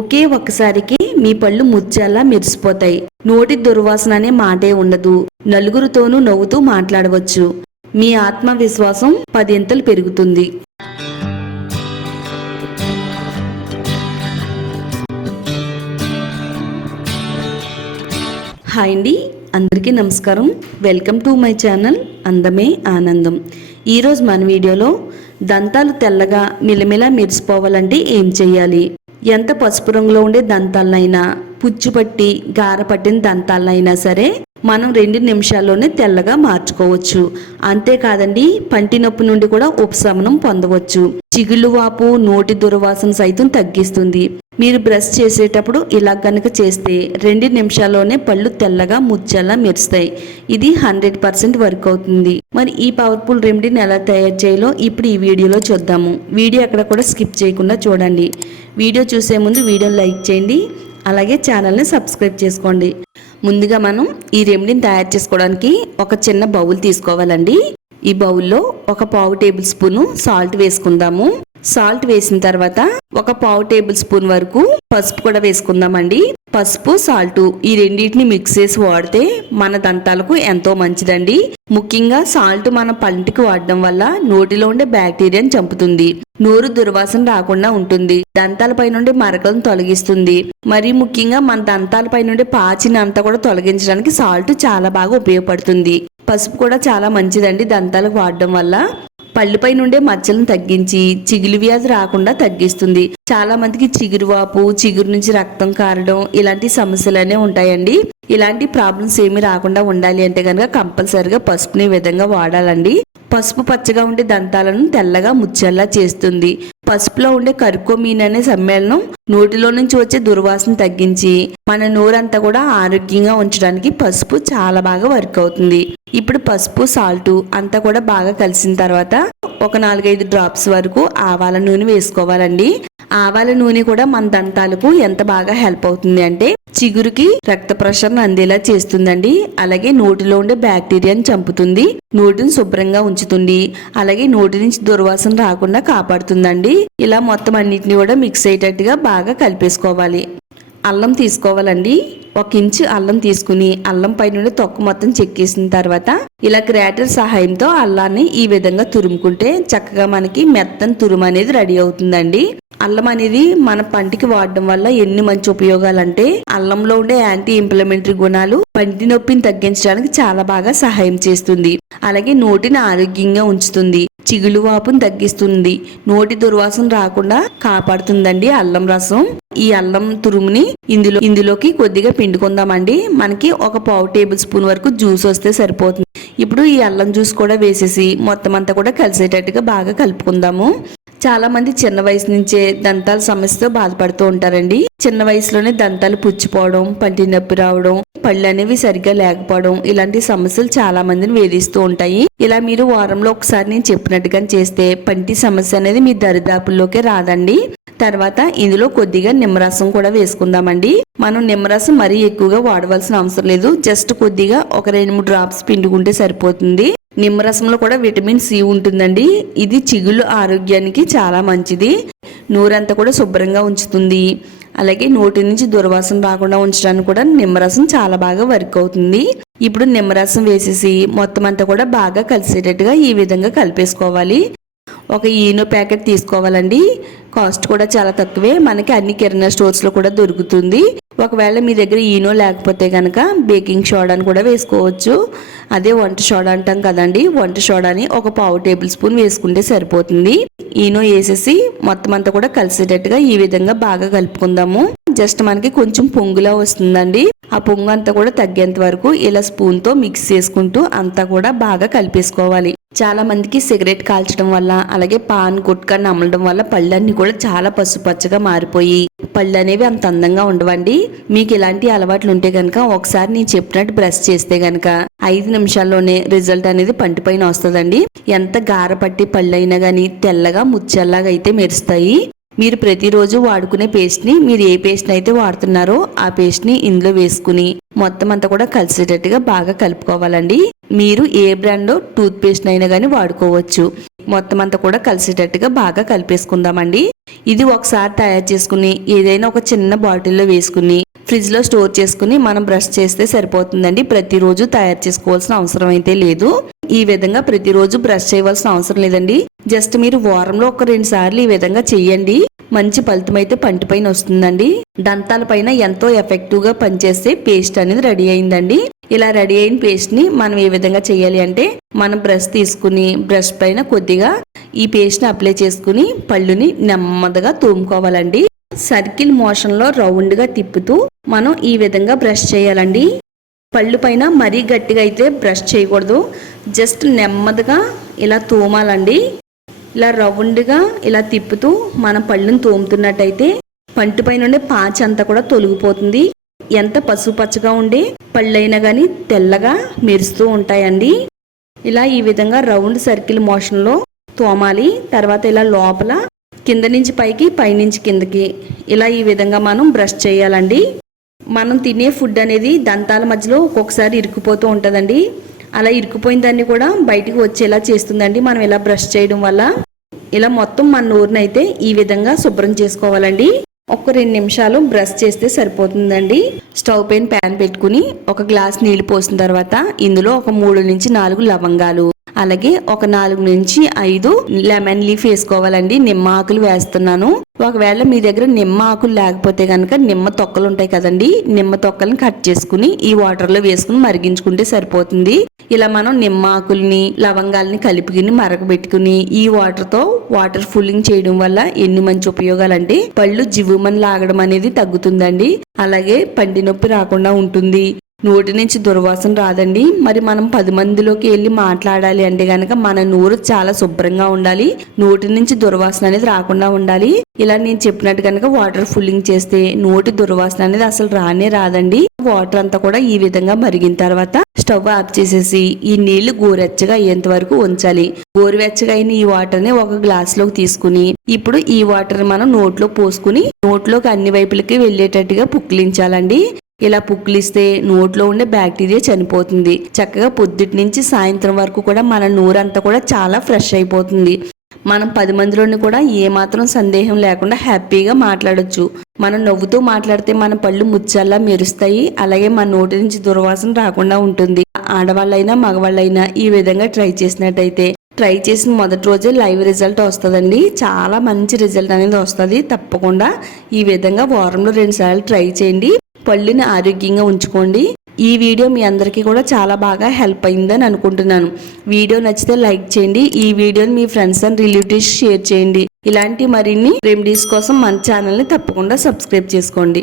ఒకే ఒక్కసారికి మీ పళ్ళు ముత్యాలా మెరిసిపోతాయి. నోటి దుర్వాసన అనే మాటే ఉండదు. నలుగురితోనూ నవ్వుతూ మాట్లాడవచ్చు. మీ ఆత్మవిశ్వాసం 10 పెరుగుతుంది. హాయ్ అండి, అందరికీ నమస్కారం. వెల్కమ్ టు మై ఛానల్ అందమే ఆనందం. ఈరోజు మన వీడియోలో దంతాలు తెల్లగా మిలమిలా మెరిసిపోవాలంటే ఏం చేయాలి, ఎంత పసుపు రంగులో ఉండే దంతాలనైనా, పుచ్చుపట్టి గార పట్టిన దంతాలనైనా సరే మనం 2 నిమిషాల్లోనే తెల్లగా మార్చుకోవచ్చు. అంతేకాదండి, పంటి నొప్పి నుండి కూడా ఉపశమనం పొందవచ్చు. చిగుళ్ళు వాపు, నోటి దుర్వాసన సైతం తగ్గిస్తుంది. మీరు బ్రష్ చేసేటప్పుడు ఇలా గనక చేస్తే 2 నిమిషాల్లోనే పళ్ళు తెల్లగా ముత్యాలా మెరుస్తాయి. ఇది 100% వర్క్ అవుతుంది. మరి ఈ పవర్ఫుల్ రెమెడీని ఎలా తయారు చేయాలో ఇప్పుడు ఈ వీడియోలో చూద్దాము. వీడియో ఎక్కడ కూడా స్కిప్ చేయకుండా చూడండి. వీడియో చూసే ముందు వీడియోని లైక్ చేయండి, అలాగే ఛానల్ని సబ్స్క్రైబ్ చేసుకోండి. ముందుగా మనం ఈ రెమెడీని తయారు చేసుకోవడానికి ఒక చిన్న బౌల్ తీసుకోవాలండి. ఈ బౌల్లో ఒక 1/2 టేబుల్ స్పూన్ సాల్ట్ వేసుకుందాము. సాల్ట్ వేసిన తర్వాత ఒక 1/2 టేబుల్ స్పూన్ వరకు పసుపు కూడా వేసుకుందామండి. పసుపు, సాల్ట్ ఈ రెండింటిని మిక్స్ చేసి వాడితే మన దంతాలకు ఎంతో మంచిదండి. ముఖ్యంగా సాల్ట్ మన పంటికి వాడడం వల్ల నోటిలో ఉండే బ్యాక్టీరియాని చంపుతుంది. నోరు దుర్వాసన రాకుండా ఉంటుంది. దంతాలపై నుండి మరకలను తొలగిస్తుంది. మరి ముఖ్యంగా మన దంతాలపై నుండి పాచిని అంతా కూడా తొలగించడానికి సాల్ట్ చాలా బాగా ఉపయోగపడుతుంది. పసుపు కూడా చాలా మంచిదండి దంతాలకు వాడడం వల్ల. పళ్ళుపై నుండే మచ్చలను తగ్గించి చిగురు వ్యాధి రాకుండా తగ్గిస్తుంది. చాలా మందికి చిగురు వాపు, చిగురు నుంచి రక్తం కారడం ఇలాంటి సమస్యలనే ఉంటాయండి. ఇలాంటి ప్రాబ్లమ్స్ ఏమీ రాకుండా ఉండాలి అంటే కనుక కంపల్సరిగా పసుపుని ఈ విధంగా వాడాలండి. పసుపు పచ్చగా ఉండే దంతాలను తెల్లగా ముత్యాల్లా చేస్తుంది. పసుపులో ఉండే కర్కోమీన్ అనే సమ్మేళనం నోటిలో నుంచి వచ్చే దుర్వాసన తగ్గించి మన నోరంతా కూడా ఆరోగ్యంగా ఉంచడానికి పసుపు చాలా బాగా వర్క్ అవుతుంది. ఇప్పుడు పసుపు, సాల్ట్ అంతా కూడా బాగా కలిసిన తర్వాత ఒక 4-5 డ్రాప్స్ వరకు ఆవాల నూనె వేసుకోవాలండి. ఆవాల నూనె కూడా మన దంతాలకు ఎంత బాగా హెల్ప్ అవుతుంది అంటే చిగురుకి రక్త ప్రసరణ అందేలా చేస్తుందండి. అలాగే నోటిలో ఉండే బ్యాక్టీరియాని చంపుతుంది, నోటిని శుభ్రంగా ఉంచుతుంది, అలాగే నోటి నుంచి దుర్వాసన రాకుండా కాపాడుతుందండి. ఇలా మొత్తం అన్నిటిని కూడా మిక్స్ అయ్యేటట్టుగా బాగా కలిపేసుకోవాలి. అల్లం తీసుకోవాలండి. 1 ఇంచు అల్లం తీసుకుని అల్లం పై నుండి తొక్క మొత్తం చెక్కేసిన తర్వాత ఇలా గ్రేటర్ సహాయంతో అల్లాన్ని ఈ విధంగా తురుముకుంటే చక్కగా మనకి మెత్తని తురుము అనేది రెడీ అవుతుందండి. అల్లం అనేది మన పంటికి వాడడం వల్ల ఎన్ని మంచి ఉపయోగాలు అంటే అల్లంలో ఉండే యాంటీ ఇన్ఫ్లమేటరీ గుణాలు పంటి నొప్పిని తగ్గించడానికి చాలా బాగా సహాయం చేస్తుంది. అలాగే నోటిని ఆరోగ్యంగా ఉంచుతుంది, చిగులు వాపును తగ్గిస్తుంది, నోటి దుర్వాసన రాకుండా కాపాడుతుందండి అల్లం రసం. ఈ అల్లం తురుముని ఇందులోకి కొద్దిగా పిండుకుందామండి. మనకి ఒక 1/2 టేబుల్ స్పూన్ వరకు జ్యూస్ వస్తే సరిపోతుంది. ఇప్పుడు ఈ అల్లం జ్యూస్ కూడా వేసేసి మొత్తం అంతా కూడా కలిసేటట్టుగా బాగా కలుపుకుందాము. చాలా మంది చిన్న వయసు నుంచే దంతాల సమస్యతో బాధపడుతూ ఉంటారండి. చిన్న వయసులోనే దంతాలు పుచ్చిపోవడం, పంటి నొప్పి రావడం, పళ్ళు అనేవి సరిగ్గా లేకపోవడం ఇలాంటి సమస్యలు చాలా మందిని వేధిస్తూ ఉంటాయి. ఇలా మీరు వారంలో ఒకసారి నేను చెప్పినట్టుగా చేస్తే పంటి సమస్య అనేది మీ దరిదాపుల్లోకి రాదండి. తర్వాత ఇందులో కొద్దిగా నిమ్మరసం కూడా వేసుకుందామండి. మనం నిమ్మరసం మరీ ఎక్కువగా వాడవలసిన అవసరం లేదు. జస్ట్ కొద్దిగా ఒక 2-3 డ్రాప్స్ పిండుకుంటే సరిపోతుంది. నిమ్మరసంలో కూడా విటమిన్ సి ఉంటుందండి. ఇది చిగుళ్ళు ఆరోగ్యానికి చాలా మంచిది. నోరంతా కూడా శుభ్రంగా ఉంచుతుంది. అలాగే నోటి నుంచి దుర్వాసన రాకుండా ఉంచడానికి కూడా నిమ్మరసం చాలా బాగా వర్క్ అవుతుంది. ఇప్పుడు నిమ్మరసం వేసేసి మొత్తం అంతా కూడా బాగా కలిసేటట్టుగా ఈ విధంగా కలిపేసుకోవాలి. ఒక ఈనో ప్యాకెట్ తీసుకోవాలండి. కాస్ట్ కూడా చాలా తక్కువే, మనకి అన్ని కిరాణా స్టోర్స్ లో కూడా దొరుకుతుంది. ఒకవేళ మీ దగ్గర ఈనో లేకపోతే కనుక బేకింగ్ సోడాని కూడా వేసుకోవచ్చు. అదే వంట సోడా అంటాం కదండి, వంట సోడాని ఒక 1/2 టేబుల్ స్పూన్ వేసుకుంటే సరిపోతుంది. ఈనో వేసేసి మొత్తం అంతా కూడా కలిసేటట్టుగా ఈ విధంగా బాగా కలుపుకుందాము. జస్ట్ మనకి కొంచెం పొంగులా వస్తుందండి. ఆ పొంగు అంతా కూడా తగ్గేంత వరకు ఇలా స్పూన్ తో మిక్స్ చేసుకుంటూ అంతా కూడా బాగా కలిపేసుకోవాలి. చాలా మందికి సిగరెట్ కాల్చడం వల్ల, అలాగే పాన్ గుట్కా నమలడం వల్ల పళ్ళన్నీ కూడా చాలా పసుపచ్చగా మారిపోయి పళ్ళు అనేవి అంత అందంగా ఉండవండి. మీకు ఇలాంటి అలవాట్లు ఉంటే గనక ఒకసారి నేను చెప్పినట్టు బ్రష్ చేస్తే గనక 5 నిమిషాల్లోనే రిజల్ట్ అనేది పంటిపైన వస్తుందండి. ఎంత గార పట్టి పళ్ళు అయినా గానీ తెల్లగా ముత్యాల్లాగా అయితే మెరుస్తాయి. మీరు ప్రతిరోజు వాడుకునే పేస్ట్ ని, మీరు ఏ పేస్ట్ అయితే వాడుతున్నారో ఆ పేస్ట్ ని ఇందులో వేసుకుని మొత్తం అంతా కూడా కలిసేటట్టుగా బాగా కలుపుకోవాలండి. మీరు ఏ బ్రాండ్ టూత్ పేస్ట్ అయినా కానీ వాడుకోవచ్చు. మొత్తం అంతా కూడా కలిసేటట్టుగా బాగా కలిపేసుకుందామండి. ఇది ఒకసారి తయారు చేసుకుని ఏదైనా ఒక చిన్న బాటిల్లో వేసుకుని ఫ్రిడ్జ్ లో స్టోర్ చేసుకుని మనం బ్రష్ చేస్తే సరిపోతుందండి. ప్రతిరోజు తయారు చేసుకోవాల్సిన అవసరం అయితే లేదు. ఈ విధంగా ప్రతిరోజు బ్రష్ చేయవలసిన అవసరం లేదండి. జస్ట్ మీరు వారంలో ఒక 2 సార్లు ఈ విధంగా చెయ్యండి. మంచి ఫలితం అయితే పంటి పైన వస్తుందండి. దంతాల పైన ఎంతో ఎఫెక్టివ్ గా పనిచేసే పేస్ట్ అనేది రెడీ అయిందండి. ఇలా రెడీ అయిన పేస్ట్ ని మనం ఏ విధంగా చేయాలి అంటే, మనం బ్రష్ తీసుకుని బ్రష్ పైన కొద్దిగా ఈ పేస్ట్ ని అప్లై చేసుకుని పళ్ళుని నెమ్మదిగా తోముకోవాలండి. సర్కిల్ మోషన్ లో రౌండ్ గా తిప్పుతూ మనం ఈ విధంగా బ్రష్ చేయాలండి. పళ్ళు పైన మరీ గట్టిగా అయితే బ్రష్ చేయకూడదు. జస్ట్ నెమ్మదిగా ఇలా తోమాలండి. ఇలా రౌండ్గా ఇలా తిప్పుతూ మనం పళ్ళును తోముతున్నట్టయితే పంటి పైన ఉండే పాచి అంతా కూడా తొలగిపోతుంది. ఎంత పసుపచ్చగా ఉండే పళ్ళైనా కానీ తెల్లగా మెరుస్తూ ఉంటాయండి. ఇలా ఈ విధంగా రౌండ్ సర్కిల్ మోషన్లో తోమాలి. తర్వాత ఇలా లోపల కింద నుంచి పైకి పైనుంచి కిందకి ఇలా ఈ విధంగా మనం బ్రష్ చేయాలండి. మనం తినే ఫుడ్ అనేది దంతాల మధ్యలో ఒక్కొక్కసారి ఇరుక్కుపోతూ ఉంటుందండి. అలా ఇరుక్కుపోయిన దాన్ని కూడా బయటికి వచ్చేలా చేస్తుందండి మనం ఇలా బ్రష్ చేయడం వల్ల. ఇలా మొత్తం మన నోరునైతే ఈ విధంగా శుభ్రం చేసుకోవాలండి. ఒక 2 నిమిషాలు బ్రష్ చేస్తే సరిపోతుందండి. స్టవ్ పైన ప్యాన్ పెట్టుకుని ఒక గ్లాస్ నీళ్లు పోసిన తర్వాత ఇందులో ఒక 3 నుంచి 4 లవంగాలు, అలాగే ఒక 4 నుంచి 5 లెమన్ లీఫ్ వేసుకోవాలండి. నిమ్మ ఆకులు వేస్తున్నాను. ఒకవేళ మీ దగ్గర నిమ్మ ఆకులు లేకపోతే కనుక నిమ్మ తొక్కలు ఉంటాయి కదండి, నిమ్మ తొక్కలను కట్ చేసుకుని ఈ వాటర్ లో వేసుకుని మరిగించుకుంటే సరిపోతుంది. ఇలా మనం నిమ్మ ఆకుల్ని లవంగాల్ని కలిపిని మరగబెట్టుకుని ఈ వాటర్ ఫుల్లింగ్ చేయడం వల్ల ఎన్ని మంచి ఉపయోగాలంటే, పళ్ళు జివ్వుమని లాగడం అనేది తగ్గుతుందండి. అలాగే పంటి నొప్పి రాకుండా ఉంటుంది. నోటి నుంచి దుర్వాసన రాదండి. మరి మనం 10 మందిలోకి వెళ్ళి మాట్లాడాలి అంటే గనక మన నోరు చాలా శుభ్రంగా ఉండాలి. నోటి నుంచి దుర్వాసన అనేది రాకుండా ఉండాలి. ఇలా నేను చెప్పినట్టు కనుక వాటర్ ఫుల్లింగ్ చేస్తే నోటి దుర్వాసన అనేది అసలు రానే రాదండి. వాటర్ అంతా కూడా ఈ విధంగా మరిగిన తర్వాత స్టవ్ ఆఫ్ చేసేసి ఈ నీళ్లు గోరెచ్చగా అయ్యేంత వరకు ఉంచాలి. గోరువెచ్చగా అయిన ఈ వాటర్ ని ఒక గ్లాస్ లోకి తీసుకుని ఇప్పుడు ఈ వాటర్ మనం నోట్లో పోసుకుని నోట్లోకి అన్ని వైపులకి వెళ్ళేటట్టుగా పుక్కిలించాలండి. ఇలా పుక్కిలిస్తే నోట్లో ఉండే బ్యాక్టీరియా చనిపోతుంది. చక్కగా పొద్దుటి నుంచి సాయంత్రం వరకు కూడా మన నోరంతా కూడా చాలా ఫ్రెష్ అయిపోతుంది. మనం 10 మందిలోని కూడా ఏమాత్రం సందేహం లేకుండా హ్యాపీగా మాట్లాడొచ్చు. మనం నవ్వుతూ మాట్లాడితే మన పళ్ళు ముచ్చల్లా మెరుస్తాయి. అలాగే మన నోటి నుంచి దుర్వాసన రాకుండా ఉంటుంది. ఆడవాళ్ళైనా మగవాళ్ళైనా ఈ విధంగా ట్రై చేసినట్టయితే ట్రై చేసిన మొదటి రోజే లైవ్ రిజల్ట్ వస్తుందండి. చాలా మంచి రిజల్ట్ అనేది వస్తుంది. తప్పకుండా ఈ విధంగా వారంలో 2 సార్లు ట్రై చేయండి. పళ్ళుని ఆరోగ్యంగా ఉంచుకోండి. ఈ వీడియో మీ అందరికీ కూడా చాలా బాగా హెల్ప్ అయిందని అనుకుంటున్నాను. వీడియో నచ్చితే లైక్ చేయండి. ఈ వీడియోని మీ ఫ్రెండ్స్ అండ్ రిలేటివ్స్ షేర్ చేయండి. ఇలాంటి మరిన్ని రెమెడీస్ కోసం మన ఛానల్ని తప్పకుండా సబ్స్క్రైబ్ చేసుకోండి.